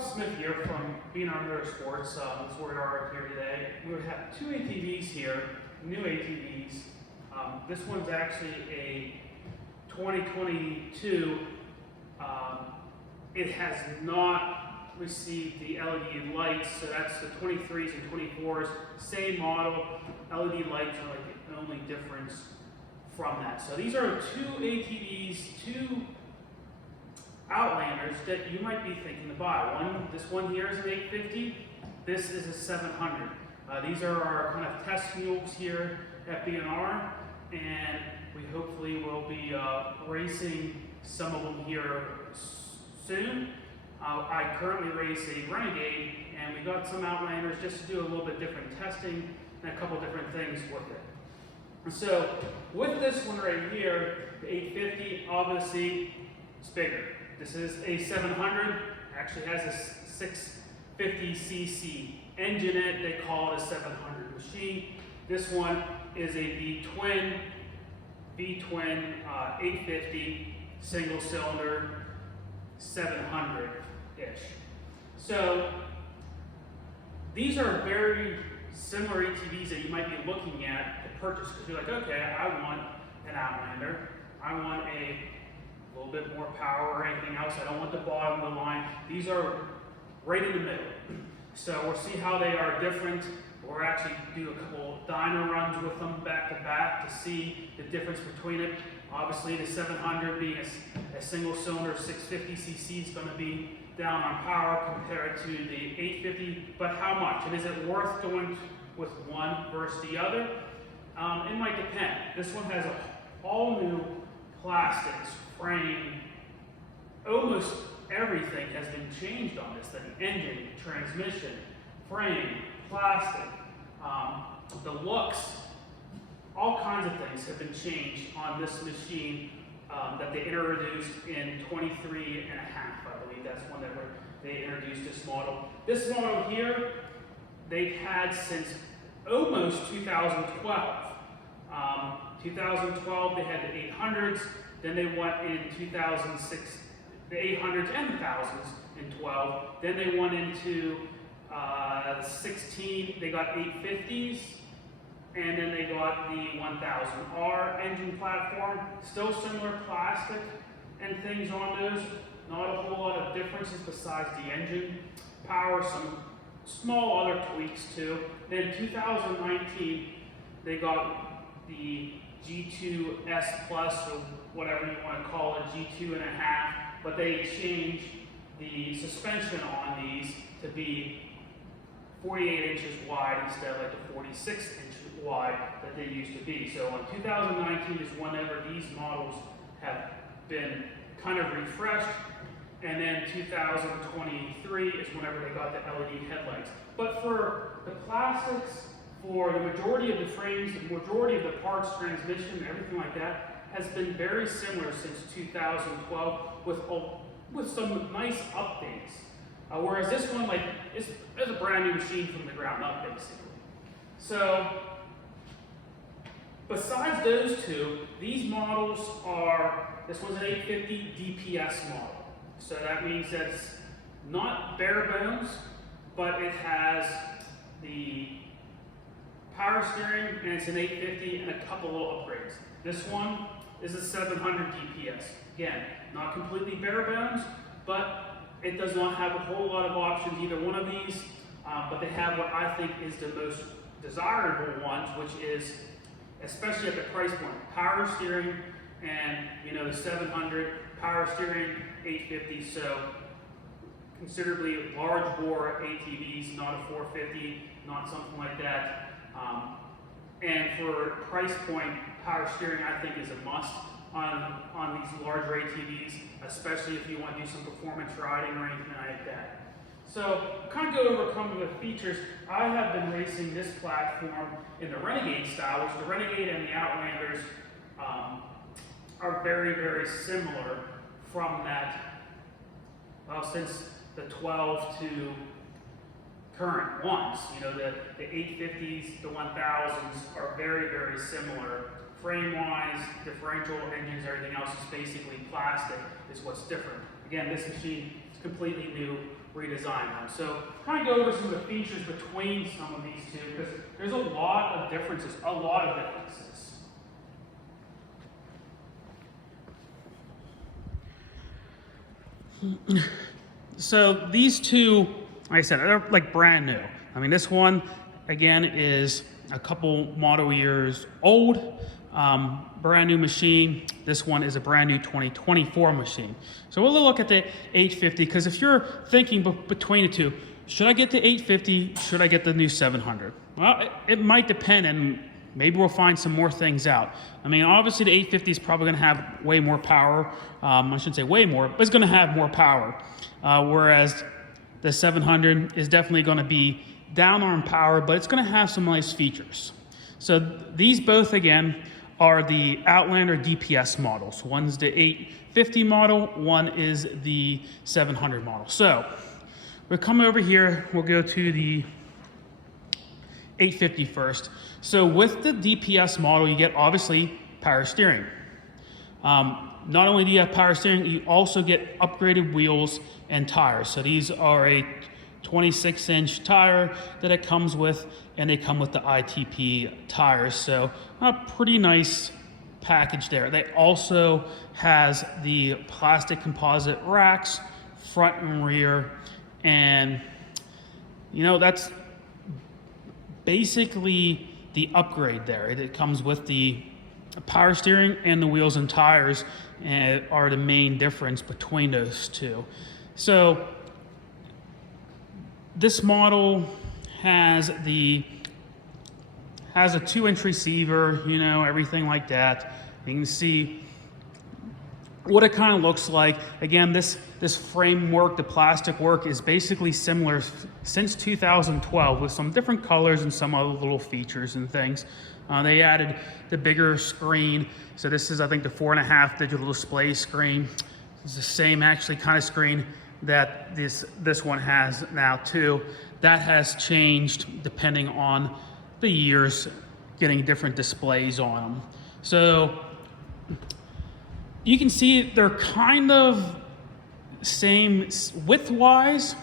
Smith here from B&R Motorsports. That's where we are here today. We have two ATVs here, new ATVs. This one's actually a 2022. It has not received the LED lights, so that's the 23s and 24s. Same model, LED lights are like the only difference from that. So these are two ATVs, two Outlanders that you might be thinking to buy. This one here is an 850. This is a 700. These are our kind of test mules here at B&R, and we hopefully will be racing some of them here soon. I currently race a Renegade, and we got some Outlanders just to do a little bit different testing and a couple different things with it. So with this one right here, the 850, obviously it's bigger. This is a 700, actually has a 650cc engine in it. They call it a 700 machine. This one is a V-twin 850 single cylinder 700-ish. So these are very similar ATVs that you might be looking at to purchase, because you're like, okay, I want an Outlander. I want a little bit more power or anything else. I don't want the bottom of the line. These are right in the middle. So we'll see how they are different. We'll actually do a couple dyno runs with them back to back to see the difference between it. Obviously the 700 being a single cylinder 650cc is going to be down on power compared to the 850, but how much? And is it worth going with one versus the other? It might depend. This one has all new plastics, frame, almost everything has been changed on this thing. Engine, transmission, frame, plastic, the looks, all kinds of things have been changed on this machine that they introduced in 23 and a half, I believe. That's when they introduced this model. This model here, they've had since almost 2012. 2012, they had the 800s, then they went in 2006, the 800s and the 1000s in 12. Then they went into 16, they got 850s, and then they got the 1000R engine platform. Still similar plastic and things on those. Not a whole lot of differences besides the engine power, some small other tweaks too. Then 2019, they got the G2S Plus, or whatever you want to call it, G2 and a half, but they changed the suspension on these to be 48 inches wide instead of like the 46 inches wide that they used to be. So in 2019 is whenever these models have been kind of refreshed, and then 2023 is whenever they got the LED headlights. But for the plastics, for the majority of the frames, the majority of the parts, transmission, everything like that, has been very similar since 2012 with some nice updates. Whereas this one, like, is a brand new machine from the ground up, basically. So, besides those two, these models are, this one's an 850 DPS model. So that means that it's not bare bones, but it has the power steering, and it's an 850 and a couple little upgrades. This one is a 700 DPS. Again, not completely bare bones, but it does not have a whole lot of options, either one of these, but they have what I think is the most desirable ones, which is, especially at the price point, power steering, and the 700, power steering, 850, so considerably large bore ATVs, not a 450, not something like that. And for price point, power steering I think is a must on these larger ATVs, especially if you want to do some performance riding or anything like that. So, kind of go over some of the features. I have been racing this platform in the Renegade style, which the Renegade and the Outlanders are very, very similar from that, well, since the 12 to current ones. The 850s, the 1000s are very, very similar. Frame-wise, differential engines, everything else is basically plastic, is what's different. Again, this machine is completely new redesign them. So kind of go over some of the features between some of these two, because there's a lot of differences, So these two, like I said, they're like brand new. I mean, this one, again, is a couple model years old, brand new machine. This one is a brand new 2024 machine. So we'll look at the 850, because if you're thinking between the two, should I get the 850, should I get the new 700? Well, it might depend, and maybe we'll find some more things out. I mean, obviously the 850 is probably gonna have way more power. I shouldn't say way more, but it's gonna have more power. Whereas the 700 is definitely gonna be down on power, but it's gonna have some nice features. So these both, again, are the Outlander DPS models. One's the 850 model, one is the 700 model. So we'll come over here, we'll go to the 850 first. So with the DPS model, you get obviously power steering. Not only do you have power steering, you also get upgraded wheels and tires. So these are a 26-inch tire that it comes with, and they come with the ITP tires. So a pretty nice package there. They also has the plastic composite racks, front and rear, and you know, that's basically the upgrade there. It comes with the power steering, and the wheels and tires are the main difference between those two. So this model has a 2-inch receiver, you know, everything like that. You can see what it kind of looks like. Again, this framework, the plastic work, is basically similar since 2012 with some different colors and some other little features and things. They added the bigger screen. So this is, I think, the 4.5 digital display screen. It's the same actually kind of screen that this one has now too. That has changed depending on the years, getting different displays on them. So you can see they're kind of same width-wise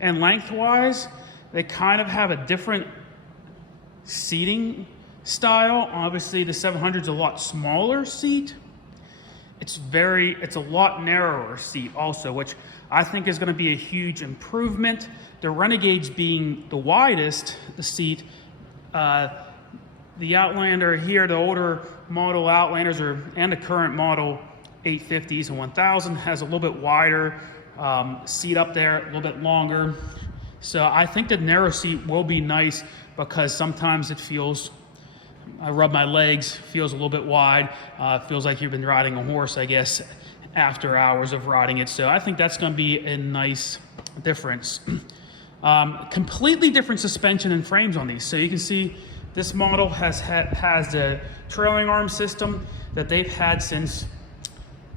and length-wise. They kind of have a different seating style. Obviously the 700 is a lot smaller seat. It's a lot narrower seat also, which I think is going to be a huge improvement. The Renegades being the widest, the seat, the Outlander here, the older model Outlanders and the current model 850s and 1000 has a little bit wider seat up there, a little bit longer. So I think the narrow seat will be nice, because sometimes it feels, I rub my legs, feels a little bit wide. Feels like you've been riding a horse, I guess, after hours of riding it. So I think that's going to be a nice difference. Completely different suspension and frames on these. So you can see this model has the trailing arm system that they've had since,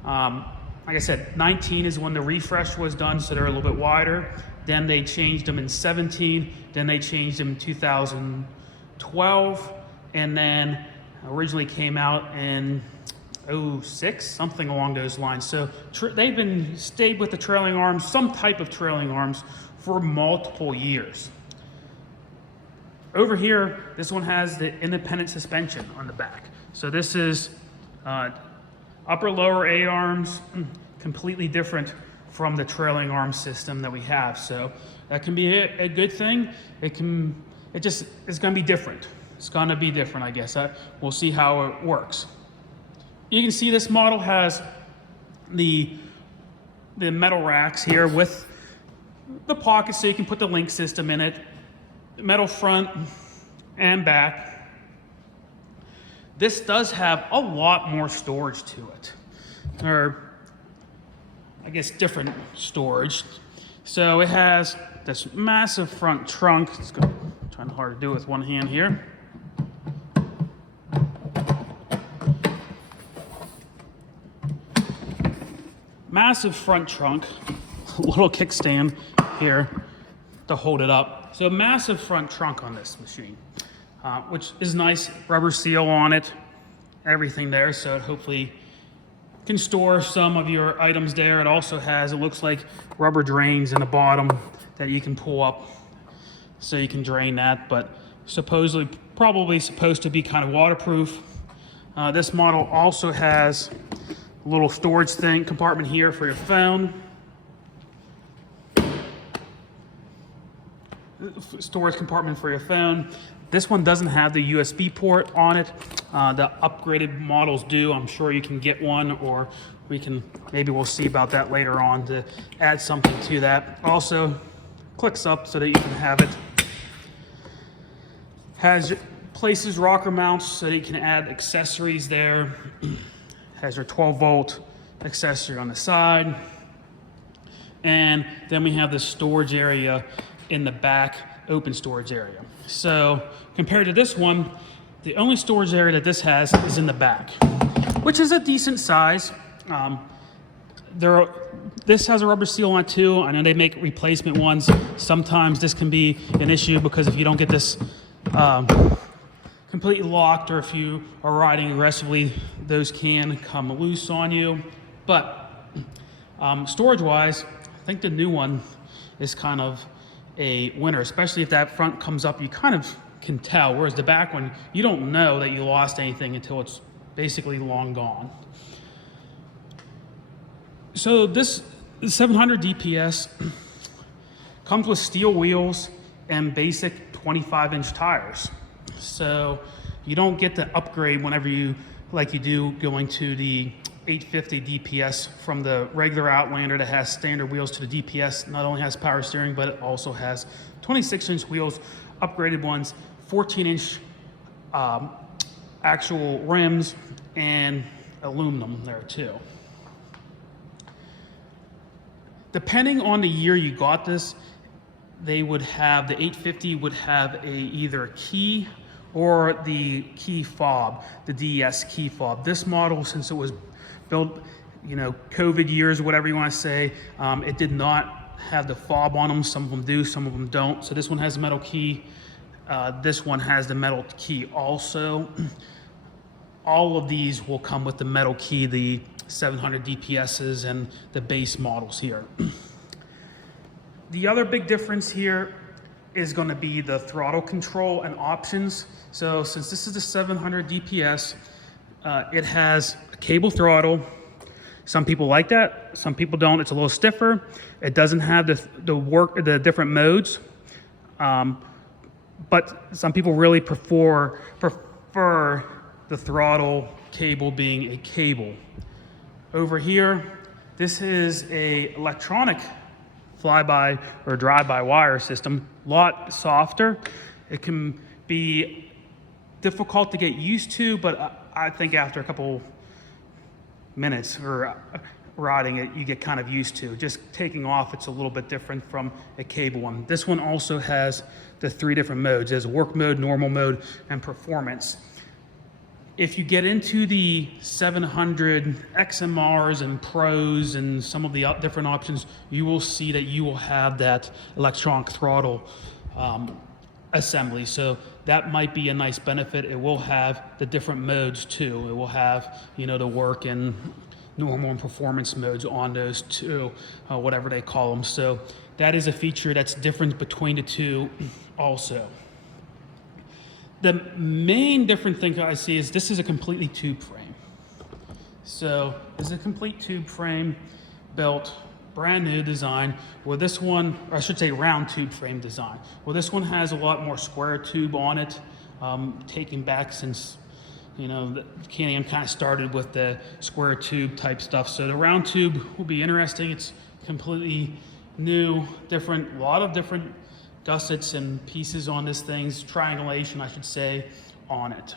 like I said, 19 is when the refresh was done, so they're a little bit wider. Then they changed them in 17, then they changed them in 2012, and then originally came out in 06, something along those lines. So they've stayed with the trailing arms, some type of trailing arms, for multiple years. Over here, this one has the independent suspension on the back. So this is upper lower A-arms, completely different from the trailing arm system that we have. So that can be a good thing. It's going to be different. It's going to be different, I guess. We'll see how it works. You can see this model has the metal racks here with the pockets, so you can put the link system in it. Metal front and back. This does have a lot more storage to it, or I guess different storage. So it has this massive front trunk. It's trying hard to do it with one hand here. Massive front trunk, little kickstand here to hold it up. So massive front trunk on this machine, which is nice. Rubber seal on it, everything there, so it hopefully can store some of your items there. It also has, it looks like, rubber drains in the bottom that you can pull up so you can drain that, but supposedly, probably supposed to be kind of waterproof. This model also has a little storage compartment here for your phone. Storage compartment for your phone. This one doesn't have the USB port on it. The upgraded models do. I'm sure you can get one, or maybe we'll see about that later on to add something to that. Also, clicks up so that you can have it. Has places rocker mounts so that you can add accessories there. Has your 12-volt accessory on the side. And then we have the storage area in the back, open storage area. So compared to this one, the only storage area that this has is in the back, which is a decent size. This has a rubber seal on it too. I know they make replacement ones. Sometimes this can be an issue because if you don't get this completely locked, or if you are riding aggressively, those can come loose on you. But storage-wise, I think the new one is kind of a winner, especially if that front comes up, you kind of can tell, whereas the back one, you don't know that you lost anything until it's basically long gone. So this 700 DPS comes with steel wheels and basic 25-inch tires. So you don't get the upgrade whenever like you do going to the 850 DPS from the regular Outlander that has standard wheels to the DPS. Not only has power steering, but it also has 26-inch wheels, upgraded ones, 14-inch actual rims, and aluminum there too. Depending on the year you got this, they would have, the 850 would have either a key or the key fob, the DES key fob. This model, since it was built, COVID years, whatever you want to say, it did not have the fob on them. Some of them do, some of them don't. So this one has a metal key. This one has the metal key also. All of these will come with the metal key, the 700 DPSs and the base models here. The other big difference here is going to be the throttle control and options. So since this is the 700 DPS, it has a cable throttle. Some people like that, some people don't. It's a little stiffer. It doesn't have the different modes, but some people really prefer the throttle cable being a cable. Over here, this is a electronic flyby or drive-by wire system, a lot softer. It can be difficult to get used to, but I think after a couple minutes or riding it, you get kind of used to. Just taking off, it's a little bit different from a cable one. This one also has the 3 different modes. There's work mode, normal mode, and performance. If you get into the 700 XMRs and Pros and some of the different options, you will see that you will have that electronic throttle assembly. So that might be a nice benefit. It will have the different modes too. It will have, the work and normal and performance modes on those two, whatever they call them. So that is a feature that's different between the two also. The main different thing I see is this is a completely tube frame. So this is a complete tube frame built, brand new design, where this one, or I should say round tube frame design, where this one has a lot more square tube on it, taking back since, the Can-Am kind of started with the square tube type stuff. So the round tube will be interesting. It's completely new, different, a lot of different gussets and pieces on this thing's triangulation, I should say, on it.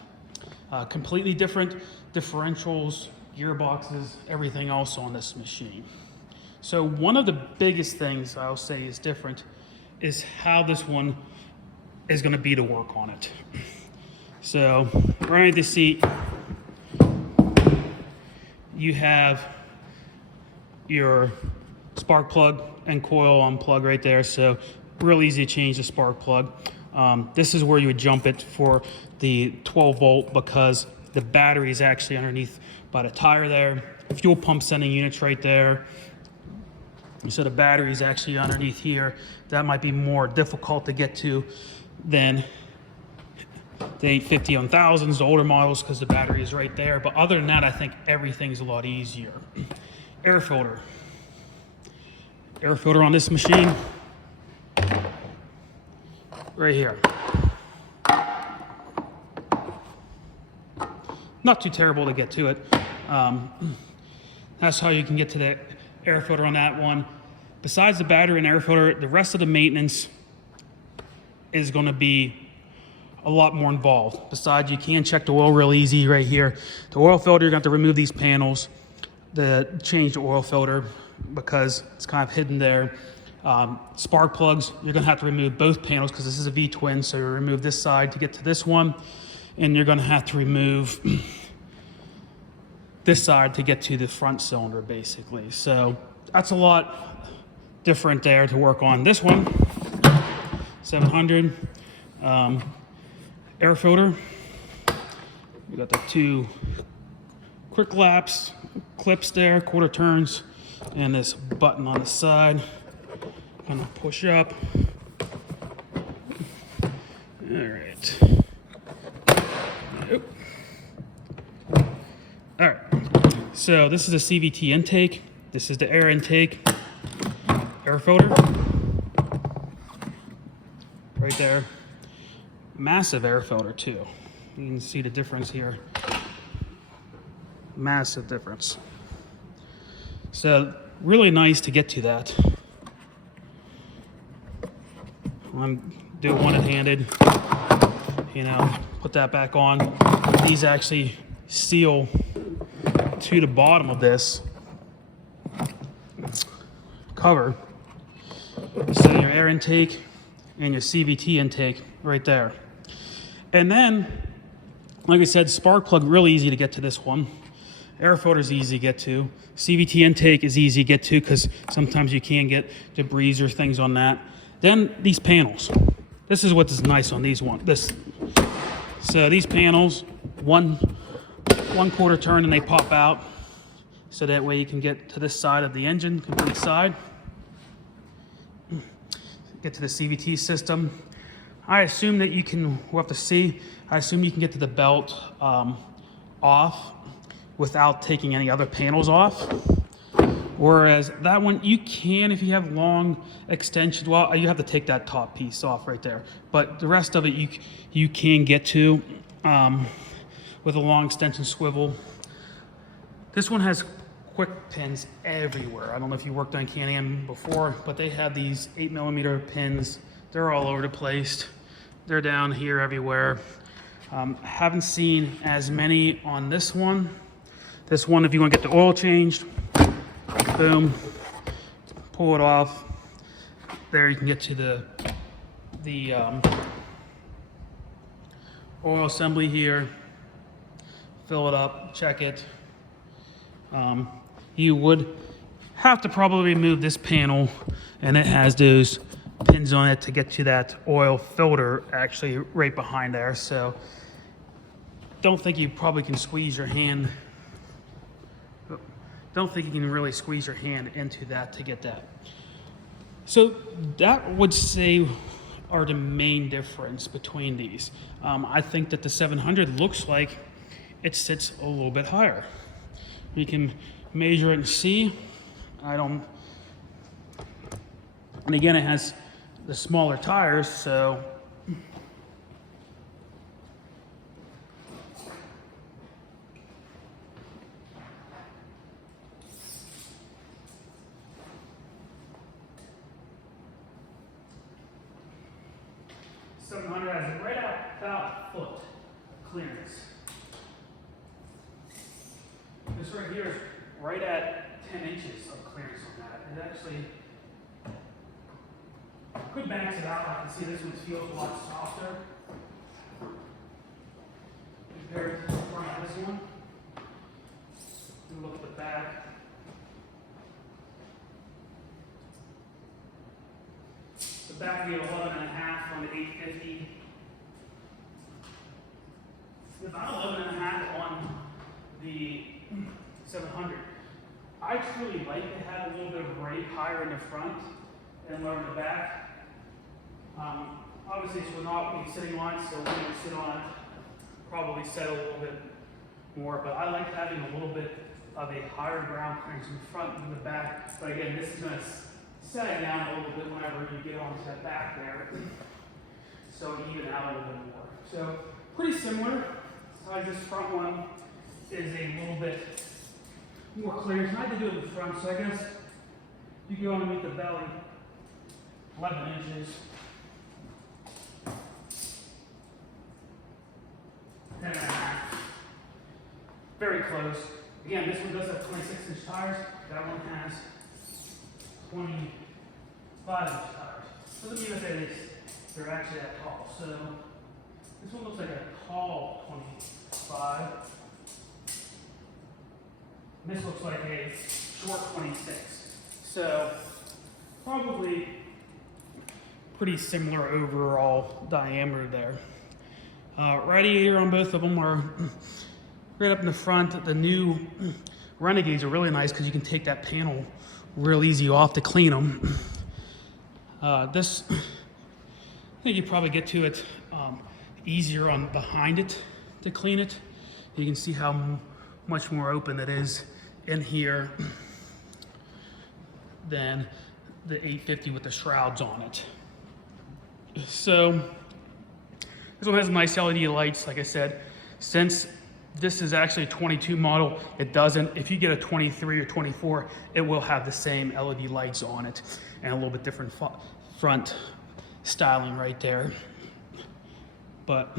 Completely different differentials, gearboxes, everything else on this machine. So one of the biggest things I'll say is different is how this one is going to be to work on it. So right underneath the seat, you have your spark plug and coil on plug right there. So real easy to change the spark plug. This is where you would jump it for the 12 volt because the battery is actually underneath by the tire there. fuel pump sending units right there. So the battery is actually underneath here. That might be more difficult to get to than the 850 on thousands, the older models, because the battery is right there. But other than that, I think everything's a lot easier. Air filter. Air filter on this machine, right here. Not too terrible to get to it. That's how you can get to the air filter on that one. Besides the battery and air filter, the rest of the maintenance is going to be a lot more involved. Besides, you can check the oil real easy right here. The oil filter, you're going to have to remove these panels to change the oil filter because it's kind of hidden there. Spark plugs, you're going to have to remove both panels because this is a V-twin, so you remove this side to get to this one, and you're going to have to remove this side to get to the front cylinder, basically. So that's a lot different there to work on. This one, 700 air filter. We got the 2 quick laps clips there, quarter turns, and this button on the side. Gonna push up. All right. Nope. All right. So this is a CVT intake. This is the air intake. Air filter. Right there. Massive air filter too. You can see the difference here. Massive difference. So really nice to get to that. I'm doing one-handed, you know, put that back on. These actually seal to the bottom of this cover. So your air intake and your CVT intake right there. And then, like I said, spark plug, really easy to get to this one. Air filter is easy to get to. CVT intake is easy to get to because sometimes you can get debris or things on that. Then these panels. This is what is nice on these ones. So these panels, one quarter turn and they pop out. So that way you can get to this side of the engine, complete side. Get to the CVT system. I assume that you can, we'll have to see, I assume you can get to the belt off without taking any other panels off. Whereas that one, you can if you have long extensions. Well, you have to take that top piece off right there. But the rest of it you can get to with a long extension swivel. This one has quick pins everywhere. I don't know if you worked on Can-Am before, but they have these 8mm pins. They're all over the place. They're down here everywhere. Haven't seen as many on this one. This one, if you want to get the oil changed, boom, pull it off. There you can get to the oil assembly here. Fill it up, check it. You would have to probably remove this panel, and it has those pins on it to get to that oil filter actually right behind there. So don't think you probably can squeeze your hand. Don't think you can really squeeze your hand into that to get that. So that would say are the main difference between these. I think that the 700 looks like it sits a little bit higher. You can measure it and see. And again, it has the smaller tires, so has it right at about foot clearance. This right here is right at 10 inches of clearance on that. It actually could max it out. I can see this one feels a lot softer compared to the front of this one. Look at the back. The back of the 11.5 on the 850. About 11.5 on the 700. I truly like to have a little bit of brake higher in the front and lower in the back. Obviously, this will not be sitting on it, so when you sit on it, probably settle a little bit more. But I like having a little bit of a higher ground clearance in the front and the back. But again, this is going to set it down a little bit whenever you get onto that back there, so even out a little bit more. So pretty similar. This front one is a little bit more clearance. I had to do it in the front, so I guess you go underneath the belly, 11 inches. 10 and a half. Very close. Again, this one does have 26-inch tires. That one has 25-inch tires. Doesn't mean that they're actually that tall. So this one looks like a tall 25. And this looks like a short 26. So probably pretty similar overall diameter there. Radiator on both of them are right up in the front. The new Renegades are really nice because you can take that panel real easy off to clean them. This, I think you probably get to it easier on behind it to clean it. You can see how much more open it is in here than the 850 with the shrouds on it. So this one has nice LED lights, like I said. Since this is actually a 22 model, it doesn't. If you get a 23 or 24, it will have the same LED lights on it and a little bit different front styling right there. But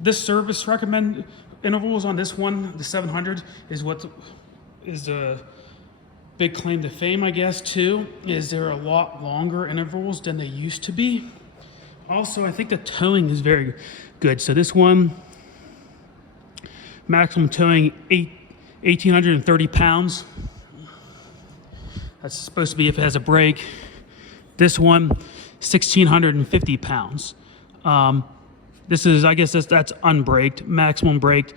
this service recommend intervals on this one, the 700, is what is the big claim to fame, I guess, too. Is there a lot longer intervals than they used to be? Also, I think the towing is very good. So this one, maximum towing 1,830 pounds. That's supposed to be if it has a brake. This one, 1,650 pounds. This is, I guess that's unbraked, maximum braked.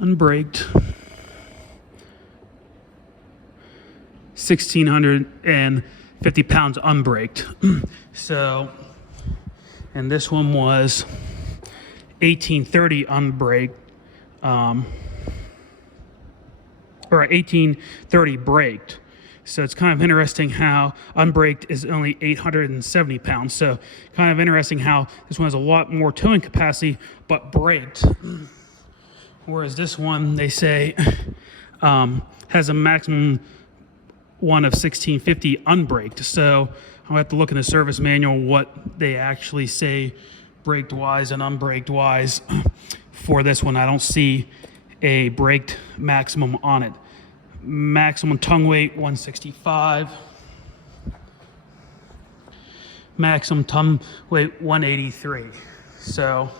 Unbraked. 1,650 pounds unbraked. So, and this one was 1,830 unbraked, or 1,830 braked. So it's kind of interesting how unbraked is only 870 pounds. So kind of interesting how this one has a lot more towing capacity, but braked. Whereas this one, they say, has a maximum one of 1,650 unbraked. So I'll have to look in the service manual what they actually say braked wise and unbraked wise for this one. I don't see a braked maximum on it. Maximum tongue weight 165. Maximum tongue weight 183. So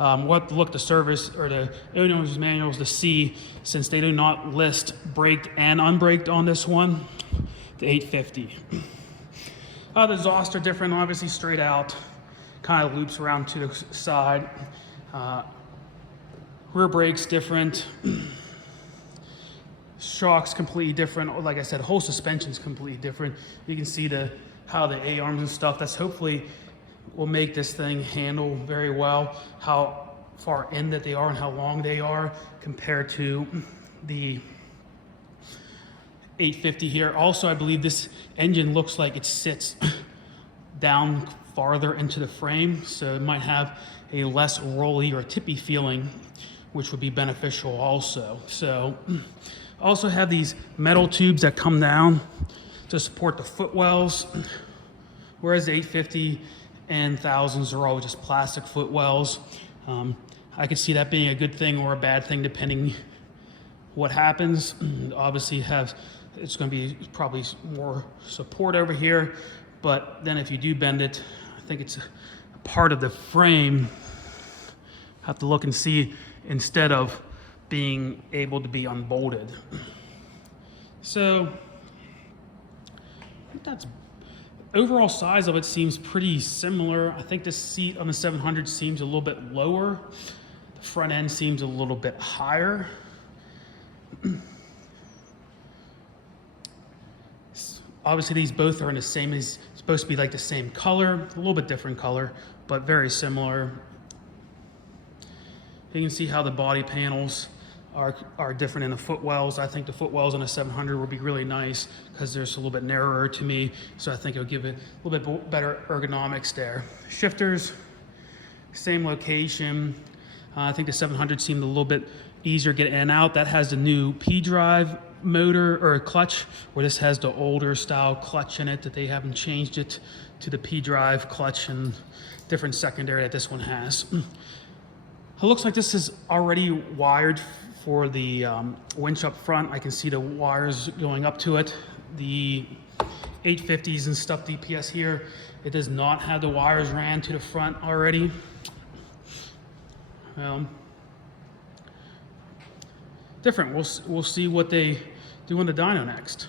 we'll have to look the service or the owner's manuals to see, since they do not list braked and unbraked on this one, the 850. The exhausts are different, obviously straight out, kind of loops around to the side. Rear brakes different. Shocks completely different. Like I said, whole suspension's completely different. You can see how the A-arms and stuff, that's hopefully will make this thing handle very well, how far in that they are and how long they are compared to the 850 here. Also, I believe this engine looks like it sits down farther into the frame, so it might have a less rolly or tippy feeling, which would be beneficial also. So also have these metal tubes that come down to support the footwells, whereas the 850 and thousands are all just plastic footwells. I could see that being a good thing or a bad thing depending what happens. Obviously it's going to be probably more support over here, but then if you do bend it, I think it's a part of the frame. Have to look and see instead of being able to be unbolted. So I think that's overall size of it seems pretty similar. I think the seat on the 700 seems a little bit lower. The front end seems a little bit higher. Obviously these both are in the same, it's supposed to be like the same color, a little bit different color, but very similar. You can see how the body panels are different in the footwells. I think the footwells on a 700 would be really nice because they're just a little bit narrower to me. So I think it'll give it a little bit better ergonomics there. Shifters, same location. I think the 700 seemed a little bit easier to get in and out. That has the new P drive motor or clutch, where this has the older style clutch in it that they haven't changed it to the P drive clutch and different secondary that this one has. It looks like this is already wired for the winch up front. I can see the wires going up to it. The 850s and stuff DPS here, it does not have the wires ran to the front already. Different. We'll see what they do on the dyno next.